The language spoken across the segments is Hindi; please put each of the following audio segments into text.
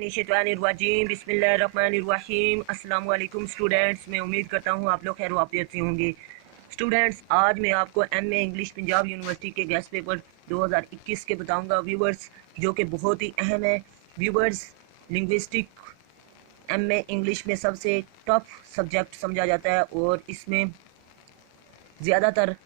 बिस्मिल्लाहिर्रहमानिर्रहीम बिस्मिल्लाहिर्रहमानिर्रहीम। अस्सलाम वालेकुम स्टूडेंट्स, मैं उम्मीद करता हूँ आप लोग खैर वाफियत से होंगे। स्टूडेंट्स, आज मैं आपको एमए इंग्लिश पंजाब यूनिवर्सिटी के गेस्ट पेपर 2021 के बताऊँगा व्यूवर्स, जो कि बहुत ही अहम है। व्यूवर्स, लिंग्विस्टिक एमए इंग्लिश में सबसे टफ सब्जेक्ट समझा जाता है और इसमें ज़्यादातर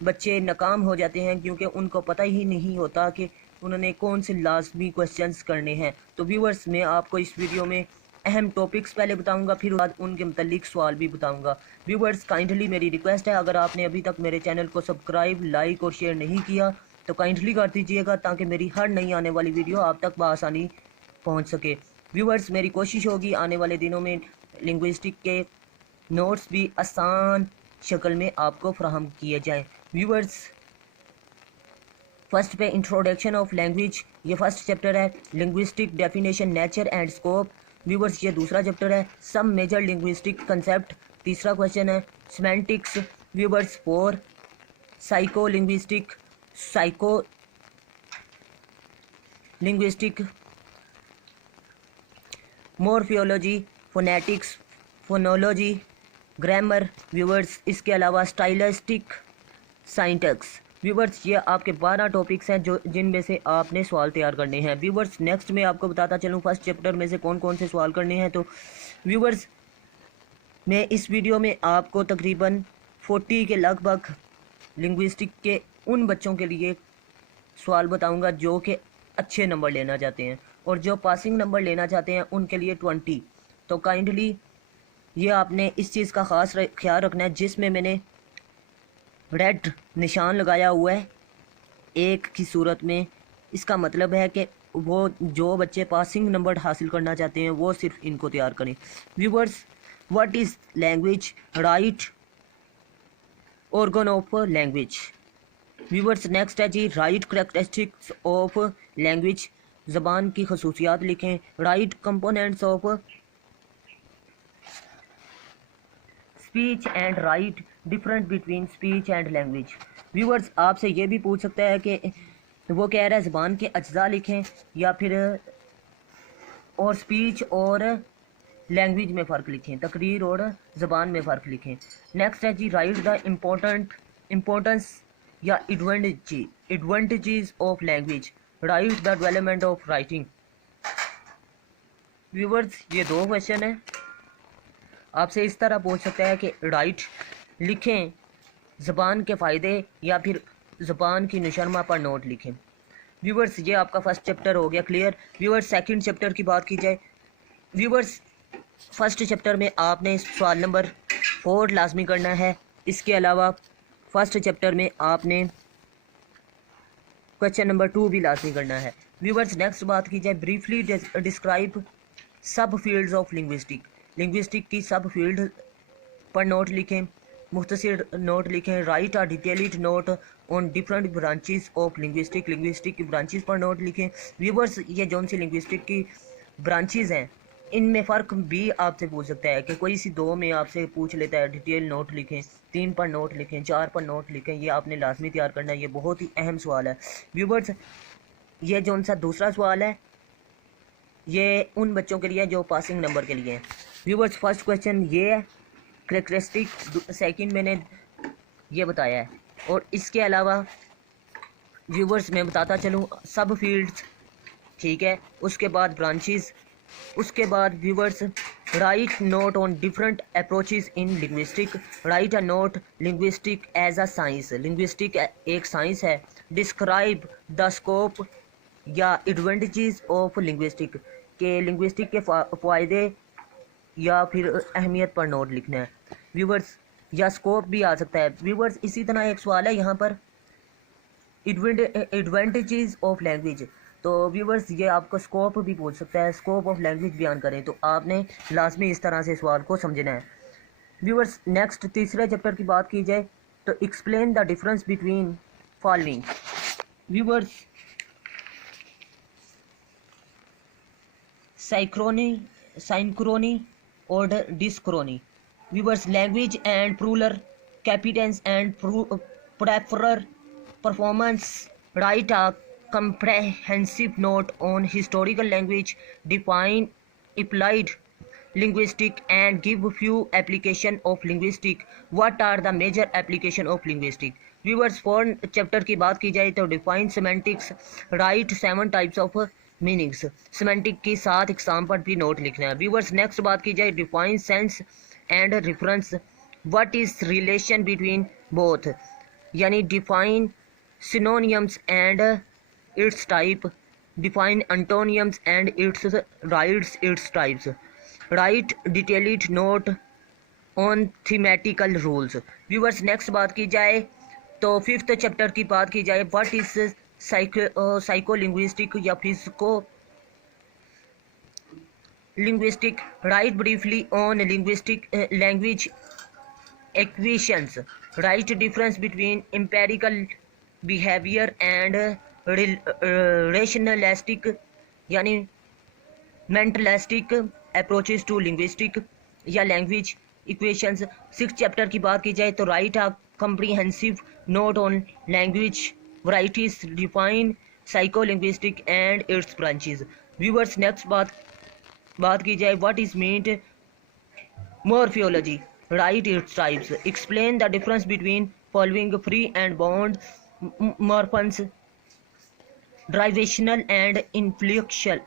बच्चे नाकाम हो जाते हैं क्योंकि उनको पता ही नहीं होता कि उन्होंने कौन से लाजमी क्वेश्चंस करने हैं। तो व्यूवर्स, मैं आपको इस वीडियो में अहम टॉपिक्स पहले बताऊंगा, फिर बाद उनके मुतालिक सवाल भी बताऊंगा। व्यूवर्स, काइंडली मेरी रिक्वेस्ट है, अगर आपने अभी तक मेरे चैनल को सब्सक्राइब, लाइक और शेयर नहीं किया तो काइंडली कर दीजिएगा, ताकि मेरी हर नई आने वाली वीडियो आप तक बआसानी पहुँच सके। व्यूवर्स, मेरी कोशिश होगी आने वाले दिनों में लिंग्विस्टिक के नोट्स भी आसान शक्ल में आपको फराहम किए जाएँ। व्यूवर्स, फर्स्ट पे इंट्रोडक्शन ऑफ लैंग्वेज, ये फर्स्ट चैप्टर है। Linguistic definition, nature and scope. Viewers, ये दूसरा चैप्टर है। सम मेजर लिंग्विस्टिक कंसेप्ट, तीसरा क्वेश्चन है। Semantics viewers 4। Psycho linguistic, morphology, phonetics, phonology, grammar. Viewers, इसके अलावा स्टाइलिस्टिक, सिंटैक्स। व्यूवर्स, ये आपके 12 टॉपिक्स हैं जो जिनमें से आपने सवाल तैयार करने हैं। व्यूवर्स, नेक्स्ट मैं आपको बताता चलूँ फर्स्ट चैप्टर में से कौन कौन से सवाल करने हैं। तो व्यूवर्स, मैं इस वीडियो में आपको तकरीबन 40 के लगभग लिंग्विस्टिक के उन बच्चों के लिए सवाल बताऊंगा जो कि अच्छे नंबर लेना चाहते हैं, और जो पासिंग नंबर लेना चाहते हैं उनके लिए 20। तो काइंडली ये आपने इस चीज़ का ख़ास ख्याल रखना है, जिसमें मैंने रेड निशान लगाया हुआ है एक की सूरत में। इसका मतलब है कि वो जो बच्चे पासिंग नंबर हासिल करना चाहते हैं वो सिर्फ इनको तैयार करें। Viewers, what is language, right organ of language. Viewers, next है जी राइट करैक्टरिस्टिक्स ऑफ लैंग्वेज, ज़बान की खसूसियात लिखें। Right components of speech and right, different between speech and language. Viewers, आपसे ये भी पूछ सकता है कि वो कह रहा है ज़बान के अज्जा लिखें या फिर और स्पीच और लैंग्वेज में फ़र्क लिखें, तकरीर और ज़बान में फ़र्क लिखें। नेक्स्ट है जी राइट द इम्पोर्टेंस या advantages of language, right the development of writing. Viewers, ये 2 क्वेश्चन हैं। आपसे इस तरह पूछ सकता है कि राइट लिखें ज़बान के फ़ायदे या फिर ज़बान की निशरमा पर नोट लिखें। व्यूवर्स, ये आपका फर्स्ट चैप्टर हो गया क्लियर। व्यूवर्स, सेकंड चैप्टर की बात की जाए, व्यूवर्स फर्स्ट चैप्टर में आपने सवाल नंबर 4 लाजमी करना है। इसके अलावा फर्स्ट चैप्टर में आपने क्वेश्चन नंबर 2 भी लाजमी करना है। व्यूवर्स, नेक्स्ट बात की जाए, ब्रीफली डिस्क्राइब सब फील्ड्स ऑफ लिंग्विस्टिक की सब फील्ड पर नोट लिखें, मुख्तसर नोट लिखें। Right a detailed note on different branches of linguistic की ब्रांचेस पर नोट लिखें। व्यूवर्स, ये जौन सी लिंग्विस्टिक की ब्रांचेस हैं इनमें फ़र्क भी आपसे पूछ सकता है कि कोई सी 2 में आपसे पूछ लेता है डिटेल नोट लिखें, 3 पर नोट लिखें, 4 पर नोट लिखें। ये आपने लाजमी तैयार करना है, ये बहुत ही अहम सवाल है। व्यूवर्स, ये जौन सा दूसरा सवाल है ये उन बच्चों के लिए जो पासिंग नंबर के लिए हैं। व्यूवर्स, फर्स्ट क्वेश्चन ये है, करैक्टरिस्टिक सेकंड मैंने ये बताया है, और इसके अलावा व्यूवर्स मैं बताता चलूँ सब फील्ड्स, ठीक है, उसके बाद ब्रांचेस, उसके बाद viewers write note on different approaches in linguistic, write a note linguistic as a science, linguistic एक साइंस है। डिस्क्राइब द स्कोप या एडवांटेजेस ऑफ लिंग्विस्टिक, के लिंग्विस्टिक के फ़ायदे या फिर अहमियत पर नोट लिखना है। व्यूवर्स, या स्कोप भी आ सकता है। व्यूवर्स, इसी तरह एक सवाल है यहाँ पर एडवांटेजेस ऑफ लैंग्वेज, तो व्यूवर्स ये आपको स्कोप भी पूछ सकता है, स्कोप ऑफ लैंग्वेज बयान करें, तो आपने लाजमी इस तरह से सवाल को समझना है। व्यूवर्स, नेक्स्ट तीसरे चैप्टर की बात की जाए तो explain the difference between following. Viewers, synchrony और diachrony. Viewers, language and plural competence and preferrer performance, write a comprehensive note on historical language, define applied linguistic and give few application of linguistic. What are the major application of linguistic? Viewers 4 chapter की बात की जाए तो define semantics, right 7 types of meanings, semantic की 7 एग्जाम पर भी नोट लिखना है। व्यूवर्स नेक्स्ट बात की जाए define sense and reference, what is relation between both, यानी define synonyms and its type, define antonyms and its writes its types, write detailed note on thematical rules। Viewers next बात की जाए तो 5th चैप्टर की बात की जाए व्हाट इज साइको लिंग्विस्टिक या physico linguistic, write briefly on linguistic language acquisitions, write difference between empirical behaviour and rationalistic यानी मेंटलिस्टिक अप्रोचेस टू लिंग्विस्टिक या लैंग्वेज इक्वेशंस। 6th चैप्टर की बात की जाए तो write a comprehensive note on language varieties, define psycho linguistic and its branches. Viewers next बात की जाए what is meant morphology, write its types, explain the difference between following free and bound morphemes, derivational and inflectional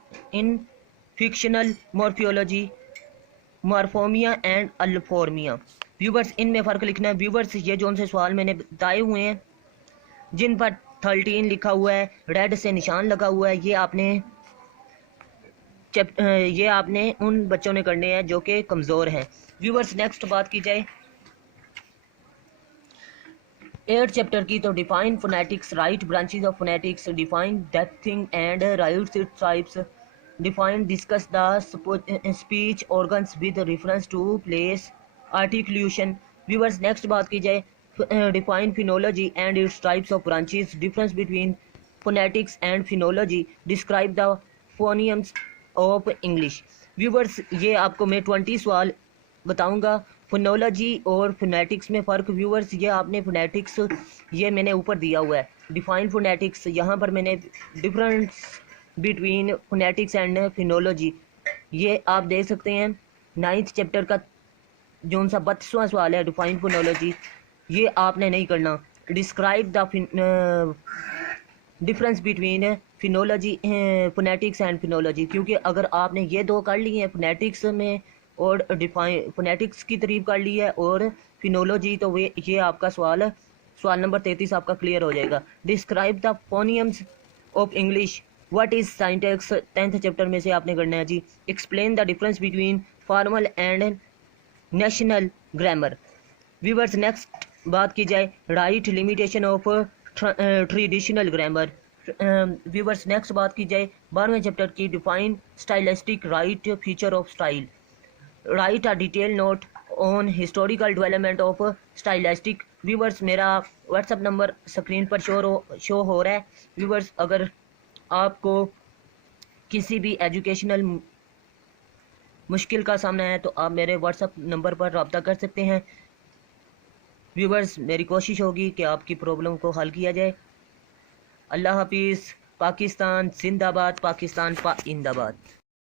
morphology, morphemia and allophormia। Viewers इनमें फ़र्क लिखना है। व्यूवर्स ये जो से सवाल मैंने बताए हुए हैं जिन पर 13 लिखा हुआ है, रेड से निशान लगा हुआ है, ये आपने उन बच्चों ने करने हैं जो कि कमज़ोर हैं। व्यूवर्स नेक्स्ट बात की जाए 8 चैप्टर की तो define phonetics, write branches of phonetics, define that thing and write its types, define discuss the speech organs with reference to place articulation. Viewers next बात की जाए define phonology and its types of branches, difference between phonetics and phonology, describe the phonemes of English. Viewers ये आपको मैं 20 सवाल बताऊंगा फोनोलॉजी और फोनेटिक्स में फ़र्क। व्यूअर्स ये आपने फोनेटिक्स ये मैंने ऊपर दिया हुआ है, डिफाइन फोनेटिक्स, यहाँ पर मैंने difference between phonetics and phonology ये आप देख सकते हैं। 9th चैप्टर का जो सा 32वां सवाल है डिफाइन फोनोलॉजी, ये आपने नहीं करना। Describe the difference between phonology phonetics and phonology, क्योंकि अगर आपने ये दो कर ली हैं फोनेटिक्स में और डिफाइन फोनेटिक्स की तारीफ कर ली है और फिनोलॉजी, तो ये आपका सवाल नंबर 33 आपका क्लियर हो जाएगा। Describe the phonemes of English, what is syntax 10th chapter में से आपने करना है जी। Explain the difference between formal and national grammar. Viewers next बात की जाए write limitation of traditional grammar. Viewers next बात की जाए 12वें चैप्टर की define stylistic, write feature of style, write a detail note on historical development of stylistic. Viewers मेरा व्हाट्सअप नंबर स्क्रीन पर शो हो रहा है। व्यूवर्स अगर आपको किसी भी एजुकेशनल मुश्किल का सामना है तो आप मेरे व्हाट्सअप नंबर पर रब्ता कर सकते हैं। व्यूवर्स मेरी कोशिश होगी कि आपकी प्रॉब्लम को हल किया जाए। अल्लाह हाफिज़। पाकिस्तान जिंदाबाद, पाकिस्तान पाइंदाबाद।